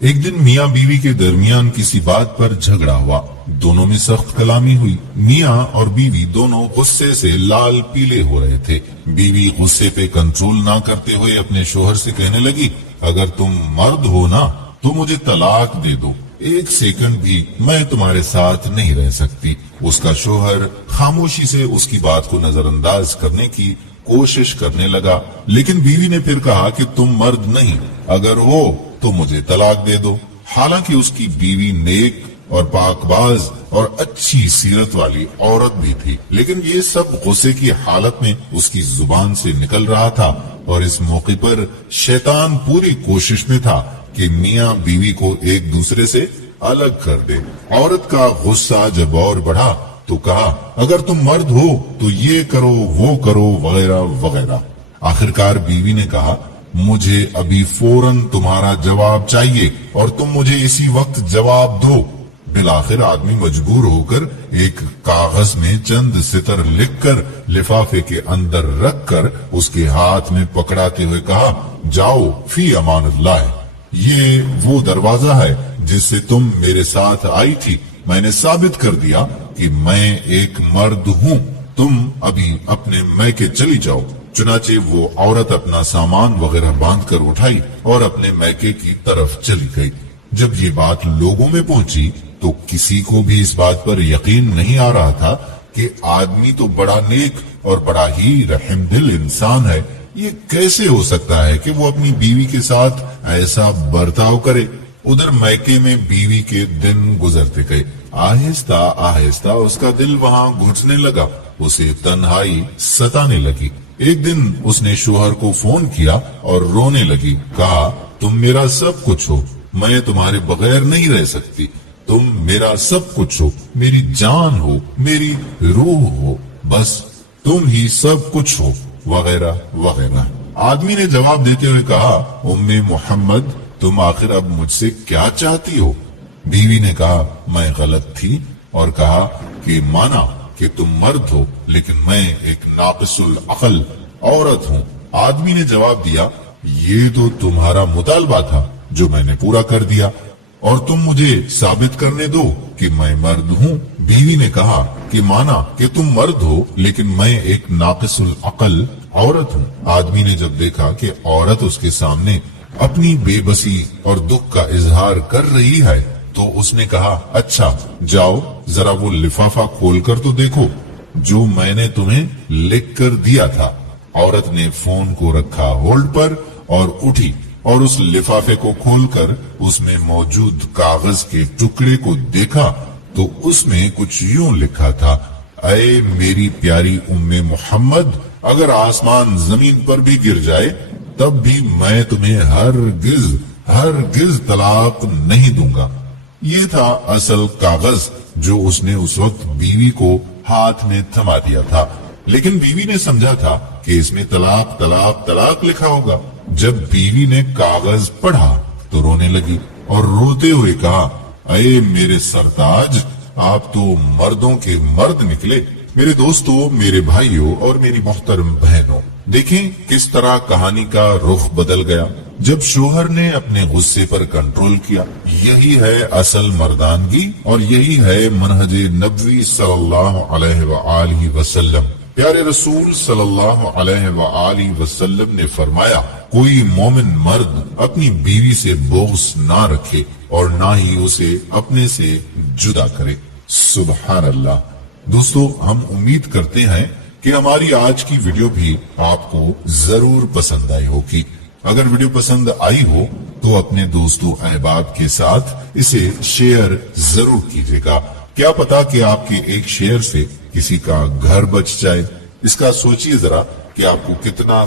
एक दिन मियाँ बीवी के दरमियान किसी बात पर झगड़ा हुआ। दोनों में सख्त कलामी हुई। मियाँ और बीवी दोनों गुस्से से लाल पीले हो रहे थे। बीवी गुस्से पे कंट्रोल ना करते हुए अपने शोहर से कहने लगी, अगर तुम मर्द हो ना तो मुझे तलाक दे दो, एक सेकंड भी मैं तुम्हारे साथ नहीं रह सकती। उसका शोहर खामोशी से उसकी बात को नजरअंदाज करने की कोशिश करने लगा, लेकिन बीवी ने फिर कहा कि तुम मर्द नहीं, अगर हो तो मुझे तलाक दे दो। हालांकि उसकी बीवी नेक और पाकबाज और अच्छी सीरत वाली औरत भी थी, लेकिन ये सब गुस्से की हालत में उसकी जुबान से निकल रहा था। और इस मौके पर शैतान पूरी कोशिश में था कि मियाँ बीवी को एक दूसरे से अलग कर दे। औरत का गुस्सा जब और बढ़ा तो कहा, अगर तुम मर्द हो तो ये करो वो करो वगैरह वगैरह। आखिरकार बीवी ने कहा, मुझे अभी फौरन तुम्हारा जवाब चाहिए और तुम मुझे इसी वक्त जवाब दो। बिलाखिर आदमी मजबूर होकर एक कागज में चंद सितर लिखकर लिफाफे के अंदर रखकर उसके हाथ में पकड़ाते हुए कहा, जाओ फी अमानुल्लाह, ये वो दरवाजा है जिससे तुम मेरे साथ आई थी। मैंने साबित कर दिया कि मैं एक मर्द हूँ। तुम अभी अपने मैके चली जाओ। चुनाचे वो औरत अपना सामान वगैरह बांधकर उठाई और अपने मैके की तरफ चली गई। जब ये बात लोगों में पहुंची तो किसी को भी इस बात पर यकीन नहीं आ रहा था कि आदमी तो बड़ा नेक और बड़ा ही रहमदिल इंसान है, ये कैसे हो सकता है कि वो अपनी बीवी के साथ ऐसा बर्ताव करे। उधर मैके में बीवी के दिन गुजरते गए। आहिस्ता आहिस्ता उसका दिल वहां घुसने लगा, उसे तन्हाई सताने लगी। एक दिन उसने शोहर को फोन किया और रोने लगी। कहा, तुम मेरा सब कुछ हो, मैं तुम्हारे बगैर नहीं रह सकती। तुम मेरा सब कुछ हो, मेरी जान हो, मेरी रूह हो, बस तुम ही सब कुछ हो, वगैरह वगैरह। आदमी ने जवाब देते हुए कहा, उम्मे मोहम्मद, तुम आखिर अब मुझसे क्या चाहती हो? बीवी ने कहा, मैं गलत थी और कहा कि माना कि तुम मर्द हो, लेकिन मैं एक नाक़िसुल अक़ल औरत हूँ। आदमी ने जवाब दिया, ये तो तुम्हारा मुतालबा था जो मैंने पूरा कर दिया, और तुम मुझे साबित करने दो कि मैं मर्द हूँ। बीवी ने कहा कि माना कि तुम मर्द हो, लेकिन मैं एक नाक़िसुल अक़ल औरत हूँ। आदमी ने जब देखा कि औरत उसके सामने अपनी बेबसी और दुख का इजहार कर रही है तो उसने कहा, अच्छा जाओ जरा वो लिफाफा खोलकर तो देखो जो मैंने तुम्हें लिख कर दिया था। औरत ने फोन को रखा होल्ड पर और उठी और उस लिफाफे को खोलकर उसमें मौजूद कागज के टुकड़े को देखा तो उसमें कुछ यूं लिखा था, ऐ मेरी प्यारी उम्मे मोहम्मद, अगर आसमान जमीन पर भी गिर जाए तब भी मैं तुम्हें हरगिज तलाक नहीं दूंगा। ये था असल कागज जो उसने उस वक्त बीवी को हाथ में थमा दिया था, लेकिन बीवी ने समझा था कि इसमें तलाक तलाक तलाक लिखा होगा। जब बीवी ने कागज पढ़ा तो रोने लगी और रोते हुए कहा, अये मेरे सरताज, आप तो मर्दों के मर्द निकले। मेरे दोस्तों, मेरे भाइयों और मेरी मोहतरम बहनों, देखें किस तरह कहानी का रुख बदल गया जब शोहर ने अपने गुस्से पर कंट्रोल किया। यही है असल मर्दानगी और यही है मनहज नबवी सल्लल्लाहु अलैहि वसल्लम। प्यारे रसूल सल्लल्लाहु अलैहि वसल्लम ने फरमाया, कोई मोमिन मर्द अपनी बीवी से बोझ ना रखे और ना ही उसे अपने से जुदा करे। सुभान अल्लाह। दोस्तों, हम उम्मीद करते हैं कि हमारी आज की वीडियो भी आपको जरूर पसंद आई होगी। अगर वीडियो पसंद आई हो तो अपने दोस्तों अहबाब के साथ इसे शेयर जरूर कीजिएगा। क्या पता कि आपके एक शेयर से किसी का घर बच जाए। इसका सोचिए जरा कि आपको कितना